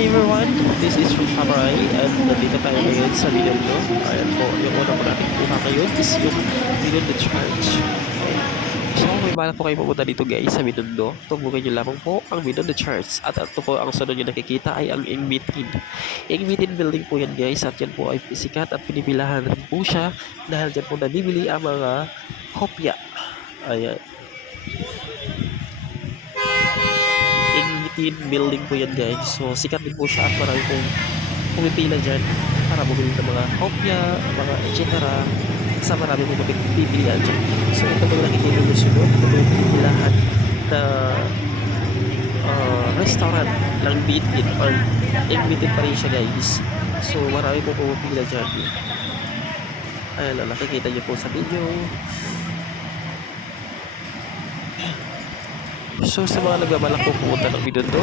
Hi everyone, this is from Paparay at nandito tayo ngayon sa Binondo. Ayan po, yung una po natin kuha ngayon is yung Binondo Church. Ayan. So may balak po kayo pumunta dito guys sa Binondo. Tunggukin nyo lamang po ang Binondo Church. At ito po ang sunod nyo nakikita ay ang Ingbitin. Ingbitin building po yan guys at yan po ay sikat at pinipilahan rin po siya dahil dyan po nabibili ang mga hopya. Ayan. Ingbitin building po yan guys. So sikat din po siya at marami pong pumipila dyan para bumili ng mga hopya, mga etc. Sa marami pong pipilian dyan. So ito po nakikita nyo sunod. Ito po yung pinipilahan na restaurant ng Bitin or Ingbitin pa rin siya guys. So marami po pumipila dyan. Ayan na, nakikita nyo po sa video. So sa mga nagbabalak po pumunta ng Binondo,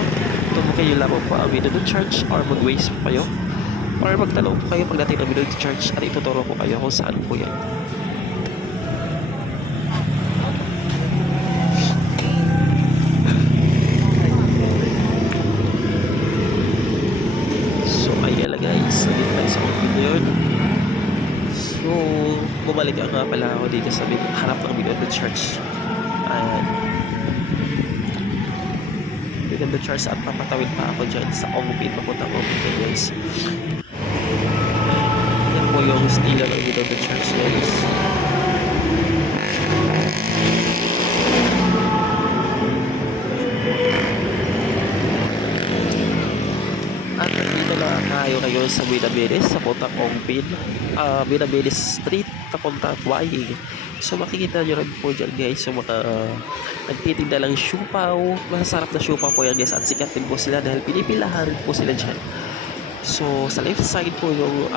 tumo kayo lamang po ang Binondo Church or mag-waste po kayo or magtanong po kayo pagdating ng Binondo Church at ituturo po kayo kung saan po yan. So ayan na guys, so dito tayo sa video yun. So bumalik nga pala ako dito sa harap ng Binondo Church. Ayan, Binondo Church at papatawid pa ako dyan sa Ongpin, papunta ko guys. Yan po yung estilo ng Binondo Church guys. At nandito na tayo ngayon sa Binabilis sa puntang Ongpin, Binabilis Street papuntang Huaying. So makikita nyo rin po dyan guys yung mga nagtitinda lang siupaw. Masasarap na siupaw po yan guys at sikat din po sila dahil pinipilahan rin po sila dyan. So sa left side po yung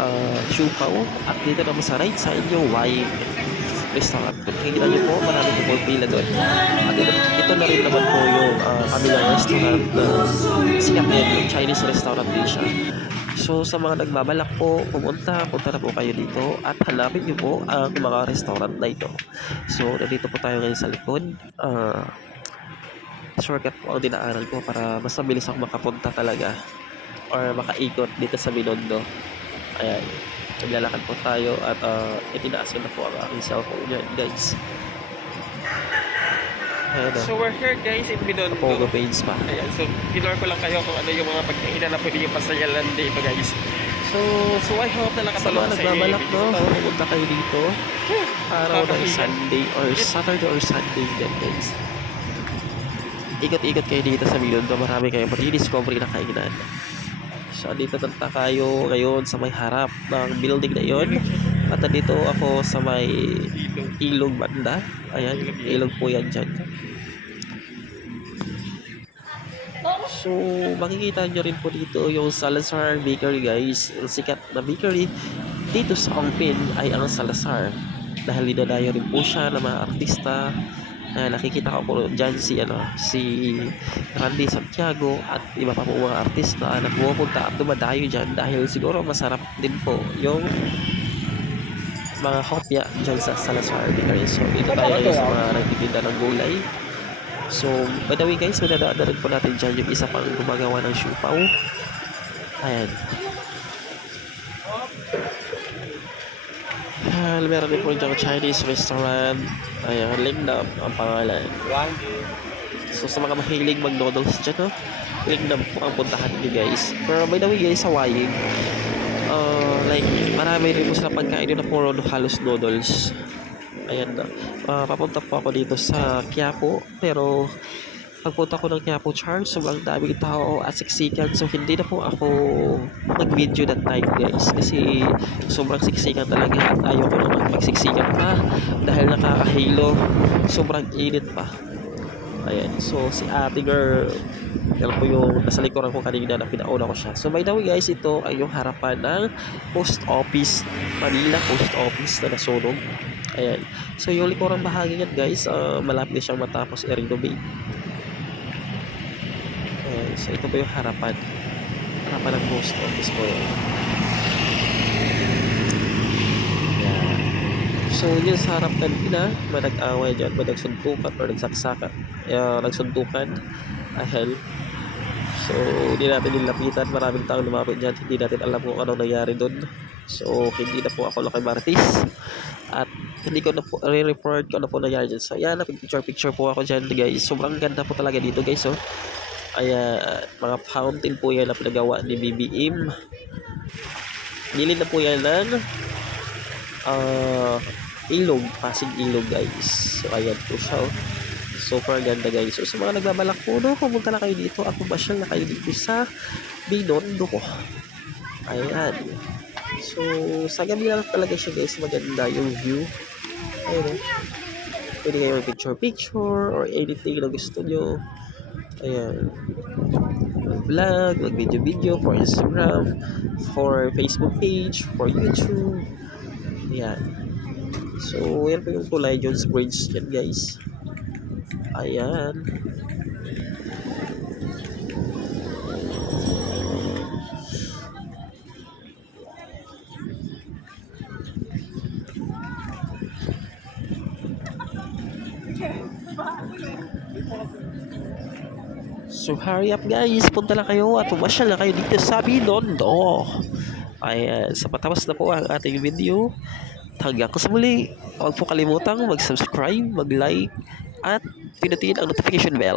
siupaw at dito naman sa right side yung wine restaurant. Kung nakikita nyo po marami po pila doon. At ito na rin naman po yung kabilang restaurant na sikat din, yung Chinese restaurant din siya. So sa mga nagbabalak po pumunta, punta na po kayo dito at hanapin nyo po ang mga restaurant na ito. So nandito po tayo ngayon sa likod. Shortcut po ang dinaanan ko para mas mabilis ako makapunta talaga or makaikot dito sa Binondo. Ayan, naglalakad po tayo at itinaas ko na po ang aking cellphone yan guys. Ayan, So we're here guys in Binondo. Pogo page pa. Ayan, so tinor ko lang kayo kung ano yung mga pagkain na pwede yung pasyalan dito guys. So I hope na Sa mga nakatulong sa inyo. nagbabalak no, pumunta kayo dito araw ng Sunday or Saturday or Sunday yan guys. Ikot-ikot kayo dito sa Binondo, marami kayong madi-discover na kainan. So dito tanta kayo ngayon sa may harap ng building na yon. At dito ako sa may ilog banda. Ayan, ilog po yan dyan. So makikita nyo rin po dito yung Salazar Bakery guys. Yung sikat na bakery dito sa Ongpin ay ang Salazar. Dahil dinadayo rin po siya ng mga artista. Nakikita ko po dyan si Randy Santiago at iba pa po mga artista na pumupunta at dumadayo dyan dahil siguro masarap din po yung mga hopya dyan sa Salazar Bakery. So dito tayo ngayon sa mga nagtitinda ng gulay. So by the way guys, madadaan rin po natin dyan yung isa pang gumagawa ng siupaw. Ayan. Meron din po dyan Chinese restaurant. Ayan, Lingnam ang pangalan. So sa mga mahilig mag-noodles dyan, no? Lingnam po ang puntahan nyo guys. Pero by the way guys, sa Huaying, like marami rin po sila pagkain na puro halos noodles. Ayan na. Papunta po ako dito sa Quiapo. Pero pagpunta ko ng Quiapo Church, sobrang daming tao at siksikan. So hindi na po ako mag-video that time guys. Kasi sobrang siksikan talaga at ayaw ko naman magsiksikan pa dahil nakakahilo. Sobrang init pa. Ayan. So si ate girl, yan po yung nasa likuran ko kanina na pinauna ko siya. So by the way guys, ito ay yung harapan ng post office, Manila post office na nasunog. Ayan. So yung likurang bahagi yan guys, malapit siyang matapos i-renovate. So ito po yung harapan ng post office po yan. So yun sa harap kanina, may nag-away dyan, may nagsuntukan or nagsaksakan, nagsuntukan. Ayan. So, hindi natin nilapitan. Maraming taong lumapit dyan. Hindi natin alam kung anong nangyari doon. So, hindi na po ako Lucky Martis. At hindi ko na po re-report kung ano po nangyari dyan. So, ayan, picture po ako dyan, guys. Sobrang ganda po talaga dito, guys, oh. Ayan, mga fountain po yan na pinagawa ni BBM. Gilid na po yan ng ilog, Pasig Ilog, guys. So, ayan po siya, oh. Super ganda, guys. So, sa mga nagbabalak po, no, pumunta na kayo dito. Ako ba siya na kayo dito sa Binondo ko. Ayan. So, sa gabi lang talaga siya, guys. Maganda yung view. Ayan, oh. Pwede kayo mag-picture or anything na gusto nyo. Ayan. Mag-vlog, mag-video for Instagram, for Facebook page, for YouTube. Ayan. So, yan po yung Tulay Jones Bridge yan, guys. Ayan. So, hurry up, guys. Punta lang kayo at pumasyal na kayo dito sa Binondo. Ayan. Sa patapos na po ang ating video. Hanggang sa muli. Huwag po kalimutang mag-subscribe, mag-like, at pinutin ang notification bell.